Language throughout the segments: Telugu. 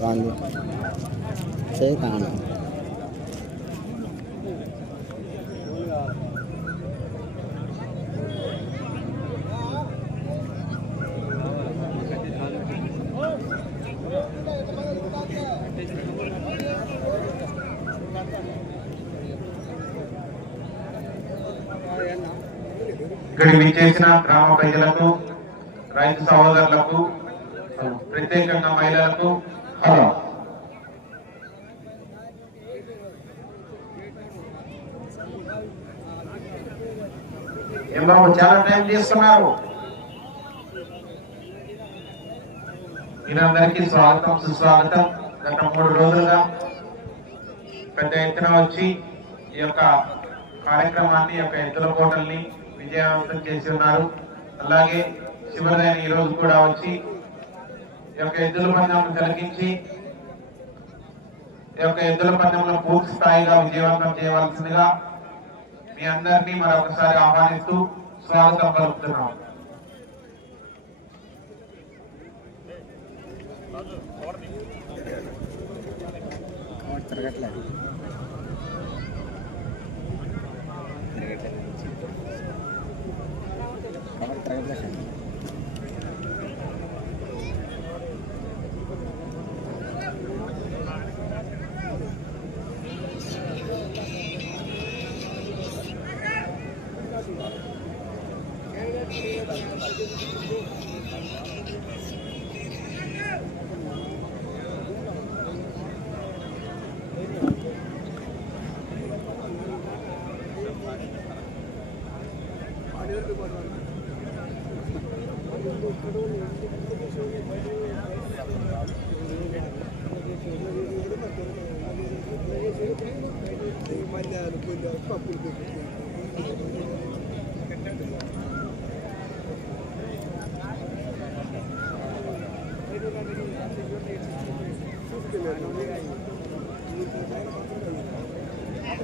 వాంగి చేయి కాను ఇక్కడికి విచ్చేసిన గ్రామ ప్రజలకు రైతు సహోదరులకు ఏం చాలా టైం తీసుకున్నారు. మీరందరికీ స్వాగతం సుస్వాగతం. గత మూడు రోజులుగా పెద్ద ఎత్తున వచ్చి ఈ యొక్క కార్యక్రమాన్ని ఈ యొక్క ఎద్దుల పోటల్ని విజయవంతం చేసి ఉన్నారు అలాగే శివదైన ఈ రోజు కూడా వచ్చి ఈ యొక్క ఎద్దుల పందెం తొలగించి ఈ యొక్క ఎద్దుల పందెంలో పూర్తి స్థాయిగా విజయవంతం చేయవలసిందిగా మీ అందరినీ మరొకసారి ఆహ్వానిస్తూ స్వాగతం పలుకుతున్నాం. తిరగట్లేదు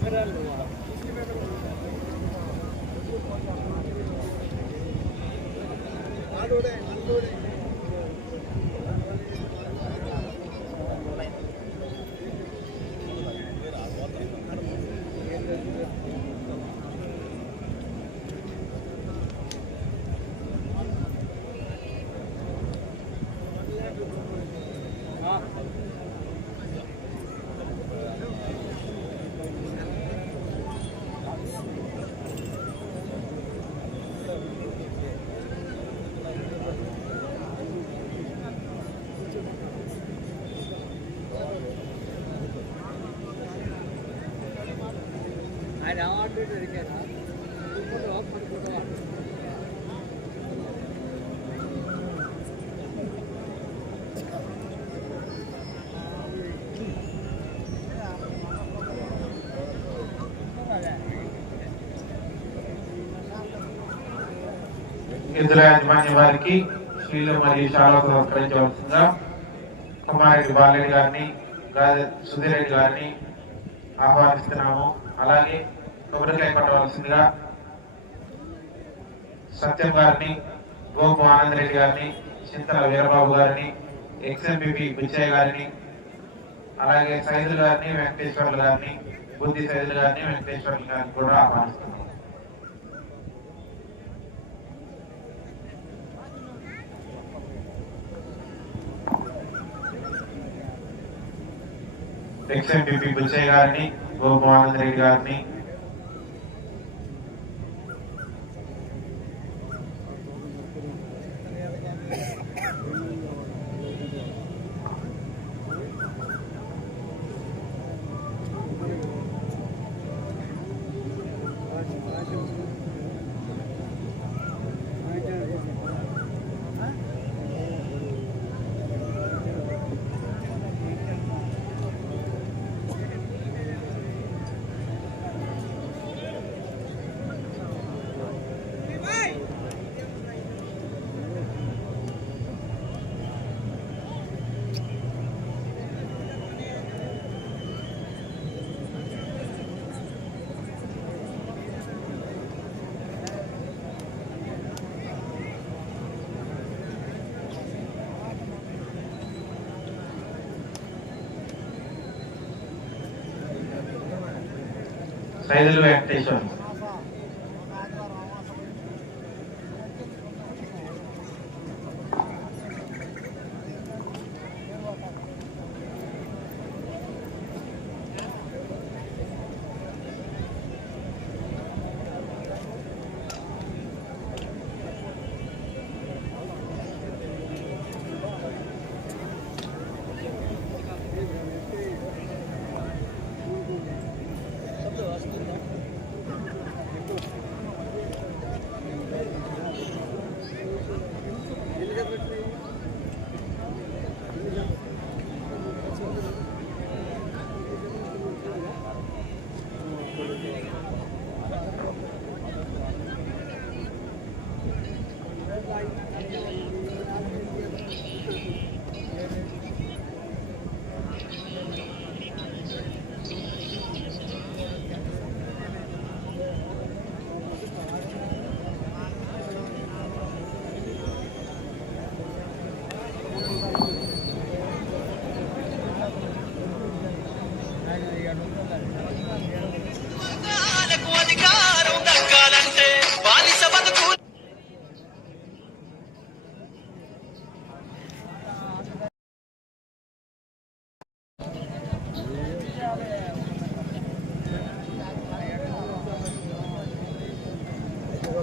కెమెరాలు ఎద్దుల యాజమాన్య వారికి స్త్రీలు మరియు శాలకు సహకరించవలసిందిగా కుమారెడ్డి బాలరెడ్డి గారిని సుధీరెడ్డి గారిని ఆహ్వానిస్తున్నాము. అలాగే కొబ్బరికాయ పట్టవలసిందిగా సత్యం గారిని గోపు ఆనంద్ రెడ్డి గారిని చింతల వీరబాబు గారిని ఎక్స్ఎంపీపీ బుచ్చయ్య గారిని అలాగే సైదులు గారిని వెంకటేశ్వర్లు గారిని బుద్ధి సైదులు గారిని వెంకటేశ్వర్లు గారిని కూడా ఆహ్వానిస్తున్నాము ఎక్స్ఎంపీపీ బుచ్చయ్య గారిని గోపు ఆనంద్ రెడ్డి గారిని సైదులు వెంకటేశ్వరం.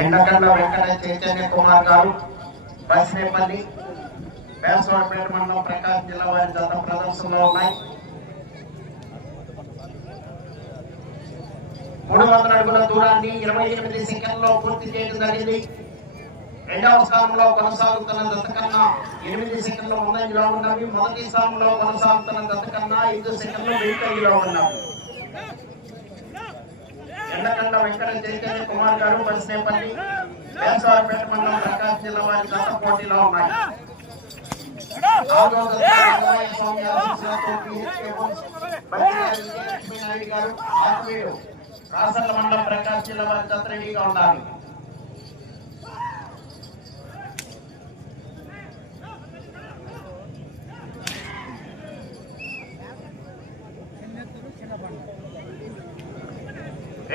ఎండకండ వెంకట చైతన్య కుమార్ గారు బసినేపల్లి వేసవపేట మండలం ప్రకాశం జిల్లా వారి గత ప్రదర్శనలో ఉన్నాయి. మూడు వందల అడుగుల దూరాన్ని ఇరవై ఎనిమిది సెకండ్లో పూర్తి చేయడం జరిగింది. రెండవ స్థానంలో కొనసాగుతున్న దశ కన్నా ఎనిమిది సెకండ్లు ముందంజలో ఉన్నవి. మొదటి స్థానంలో కొనసాగుతున్న దశ కన్నా ఐదు సెకండ్లు వెనుకంజలో ఉన్నవి. ఎండకండ వెంకట చైతన్య కుమార్ గారు బసినేపల్లి వేసవాడపేట మండలం ప్రకాశం జిల్లా వారి గత పోటీలో ఉన్నాయి. నాలుగో మండలం ప్రకాశం జిల్లా వారి జత రెడీగా ఉండాలి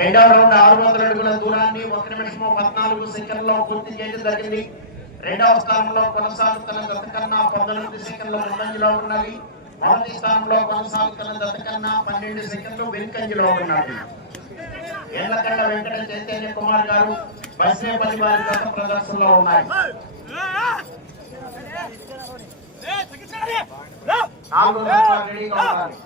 రెండవ రౌండ్ ఆరు వందల అడుగుల దూరాన్ని ఒక నిమిషము పద్నాలుగు సెకండ్లో పూర్తి చేయడం జరిగింది. రెండవ స్థానంలో కొనసాగుతున్న గత కన్నా పద్దెనిమిది సెకండ్ల ముందంజలో ఉన్నవి మొదటి స్థానంలో కొనసాగుతున్న గత కన్నా పన్నెండు సెకండ్లు వెనుకంజలో ఉన్నవి ఎల్లకండ వెంకట చైతన్య కుమార్ గారు బస్నేపల్లి వారి గత ప్రదర్శనలో ఉన్నాయి. నాలుగు రెడీగా ఉన్నారు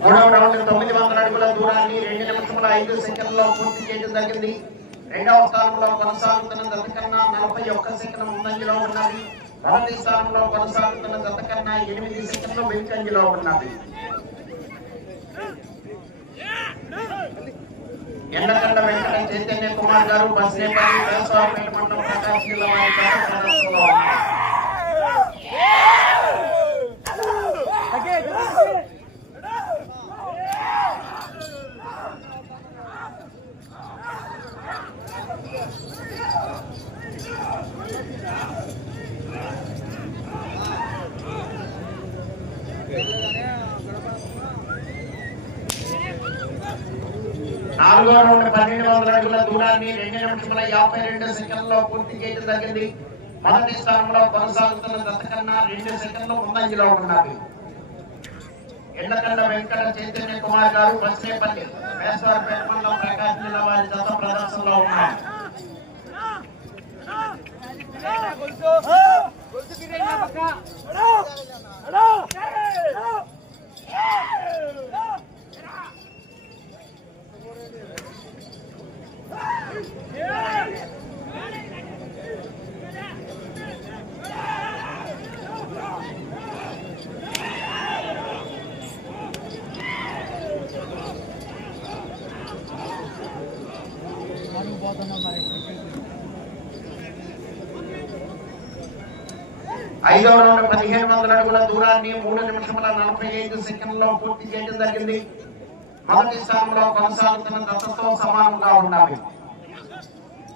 మూడవ రౌండ్ తొమ్మిది వందల అడుగుల దూరాన్ని రెండు నిమిషముల ఐదు సెకండ్లో పూర్తి చేయడం జరిగింది రెండవ స్థానంలో కొనసాగుతున్న జత కన్నా నలభై ఒక్క సెకండ్ ముందంజలో ఉన్నది. మొదటి స్థానంలో కొనసాగుతున్న జత కన్నా ఎనిమిది సెకండ్లు వెనుకంజలో ఉన్నది. ఎండకండ వెంకట చైతన్య కుమార్ గారు బస్ నేపాలి వేసవారిపేట మండలం ప్రకాశం జిల్లా వారి ప్రదర్శనలో ఉన్నారు. నాలుగో రౌండ్ పన్నెండు వందల అడుగుల దూరాన్ని రెండు నిమిషముల యాభై రెండు సెకండ్లో పూర్తి చేయడం జరిగింది. మొదటి స్థానంలో కొనసాగుతున్న జత కన్నా రెండు సెకండ్లు ముందంజలో ఉన్నది ఎండకండ వెంకట చైతన్య కుమార్ గారు బస్సేపల్లి వేసవారిపేట మండలం ప్రకాశం జిల్లా వారి జత ప్రదర్శనలో ఉన్నారు. ఐదో రౌండ్ పదిహేను వందల అడుగుల దూరాన్ని మూడు నిమిషముల నలభై ఐదు సెకండ్లో పూర్తి చేయడం జరిగింది మొదటి స్థానంలో కొనసాగుతున్న దత్తతో సమానంగా ఉండాలి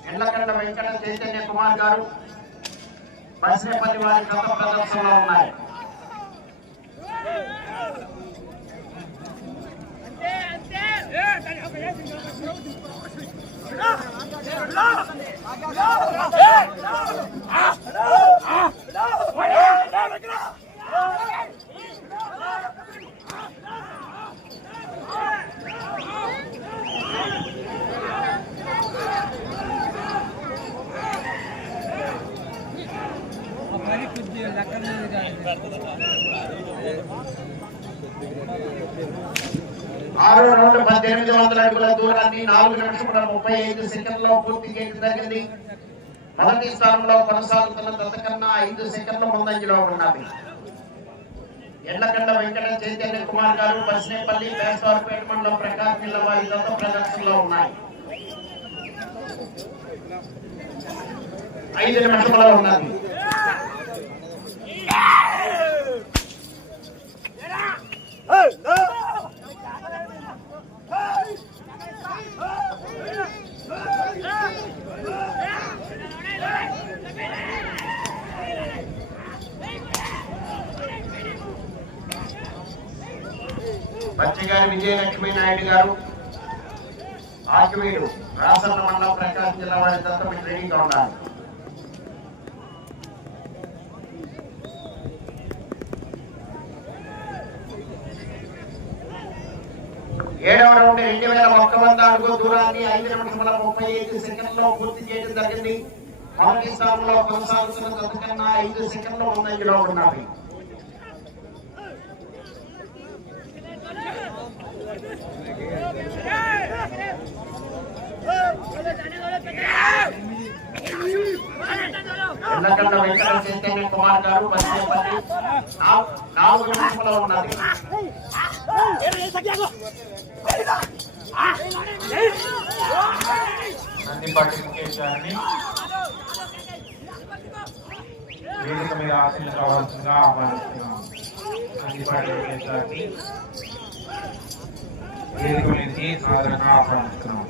ఎండ్లకండ వెంకట చైతన్య కుమార్ గారు బస్నేపల్లి వారి గత ప్రదర్శనలో ఉన్నాయి ఆరు రెండు పద్దెనిమిది వందల అడుగుల దూరాన్ని నాలుగు నిమిషముల ముప్పై ఐదు సెకండ్లో పూర్తి చేయడం జరిగింది మొదటి స్థానంలో కొనసాగుతున్న జత కన్నా ఐదు సెకండ్ల ముందంజలో ఉన్నది ఎండకండ వెంకట చైతన్య కుమార్ గారు బస్నేపల్లి బేస్వారపేట మండలం ప్రకాశ్ జిల్లా వారి ప్రదర్శనలో ఉన్నాయి. ఐదు నిమిషంలో ఉన్నది. మత్స్యగారి విజయలక్ష్మీ నాయుడు గారు ఆకివీడు రాసన్న మండలం ప్రకాశం జిల్లా వారి జత మీకు రెడీగా ఉండాలి ఏడవ రౌండ్ రెండు వేల ఒక్క వంద అడుగు దూరాన్ని ఐదు నిమిషముల ముప్పై ఐదు సెకండ్లో పూర్తి చేయడం జరిగింది. మొదటి స్థానంలో కొనసాగుతున్న జత ఐదు సెకండ్లు ముందంజలో ఉన్నవి ఎల్లకండ వెంకట చైతన్య కుమార్ గారు నాలుగు నిమిషంలో ఉన్నది నందిపాటి ముఖేష్ గారిని ఆశలు కావాల్సిందిగా ఆహ్వానిస్తున్నాం నందిపాటి ముఖేష్ గారిని వేదిక మీదకి సాధారణంగా ఆహ్వానిస్తున్నాం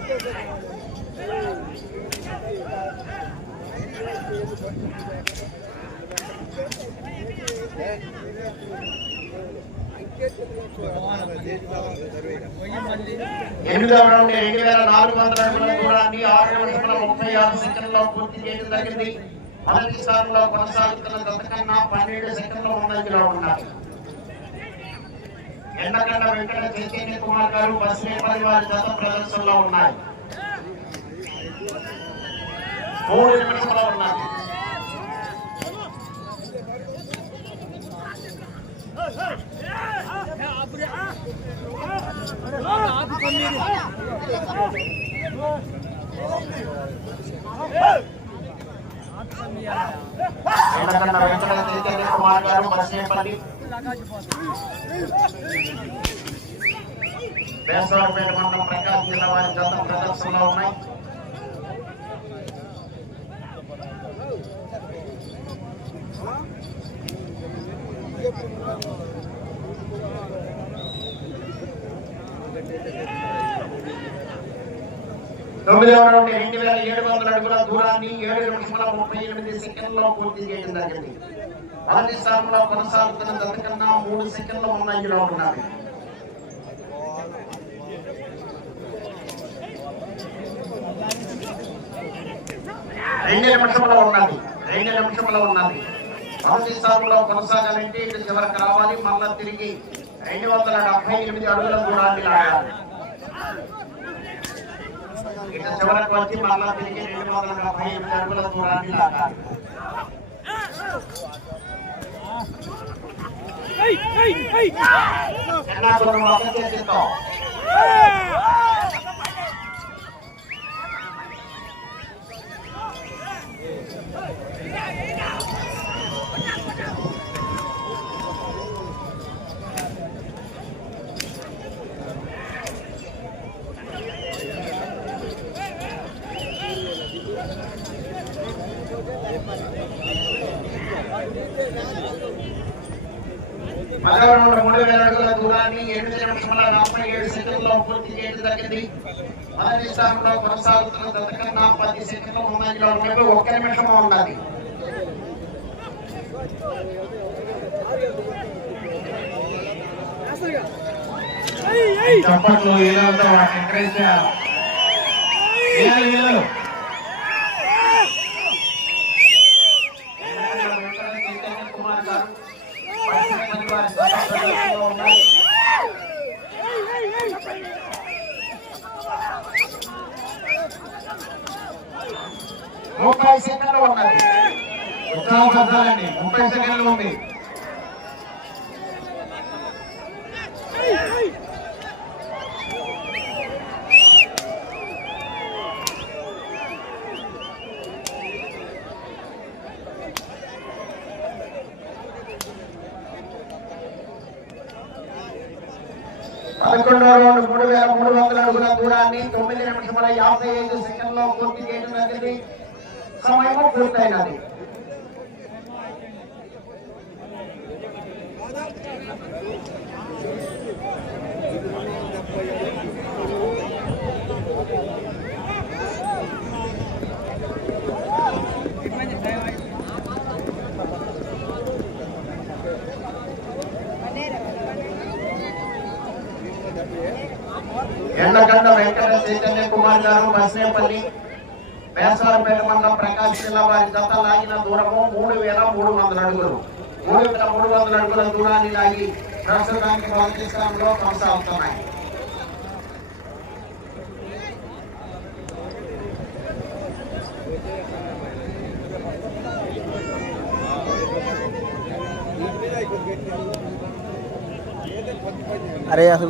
ఎనిమిదవ రౌండ్ రెండు వేల నాలుగు వందల అడుగుల దూరాన్ని ఆరు నిమిషముల ముప్పై ఆరు సెకండ్లో పూర్తి చేయడం జరిగింది మొదటి స్థానంలో కొనసాగుతున్న గతకన్నా పన్నెండు సెకండ్లు ముందంజలో ఉన్నారు ఎండకండ వెంకట చైతన్య కుమార్ గారు బస్నేపల్లి వారి జత ప్రదర్శనలో ఉన్నాయి మూడు నిమిషంలో ఉన్నది ఎండగండ వెంకట చైతన్య కుమార్ గారు బస్నేపల్లి వేసవరపేట మండలం ప్రకాశం జిల్లా వారి జత ప్రదర్శనలో ఉన్నాయి తొమ్మిదవ రౌండ్ రెండు వేల ఏడు వందల అడుగుల దూరాన్ని ఏడు నిమిషముల ముప్పై ఎనిమిది సెకండ్లో పూర్తి చేయడం జరిగింది. మొదటి స్థానంలో కొనసాగుతున్న జత కన్నా మూడు సెకండ్ల ముందంజలో ఉన్నది రెండు నిమిషంలో ఉన్నది. రెండు నిమిషంలో ఉన్నది. మొదటి స్థానంలో కొనసాగాలంటే ఇటు చివరికి రావాలి. మళ్ళా తిరిగి రెండు వందల డెబ్బై ఎనిమిది అడుగుల దూరాన్ని లాగాలి చివరికి వచ్చి మళ్ళా తిరిగి రెండు వందల డెబ్బై ఎనిమిది అడుగుల దూరాన్ని లాగాలి చిన్న దూరం ఒక చేతితో పదకొండు మూడు వేల అడుగుల దూరాన్ని ఎనిమిది నిమిషముల నలభై ఏడు సెకండ్లో పూర్తి చేయడం జరిగింది మొదటి స్థానంలో కొనసాగుతున్న గతకన్నా పది సెకండ్ల ముందంజలో ఉన్నవి ఒక్క నిమిషం ఉన్నది చప్పట్లు వీళ్ళతో ఎంకరేజ్ చేయాలి వీళ్ళు ఉన్నాయి. ముప్పై సెకండ్లు ఉన్నది ఉత్సాహపరచాలండి ముప్పై సెకండ్లు ఉంది. రౌండ్ మూడు వేల మూడు వందల అడుగుల దూరాన్ని తొమ్మిది నిమిషముల యాభై ఐదు సెకండ్లో పూర్తి చేయడం జరిగింది. సమయం పూర్తయినది. ఎండగండ వెంకట చైతన్య కుమార్ గారు బస్నేపల్లి వేసవరపేట మండలం ప్రకాశం జిల్లా వారి జత లాగిన దూరము మూడు వేల మూడు వందల అడుగులు. మూడు వేల మూడు వందల అడుగుల దూరాన్ని లాగి ప్రస్తుతానికి మొదటి స్థానంలో కొనసాగుతున్నాయి. అరే అసలు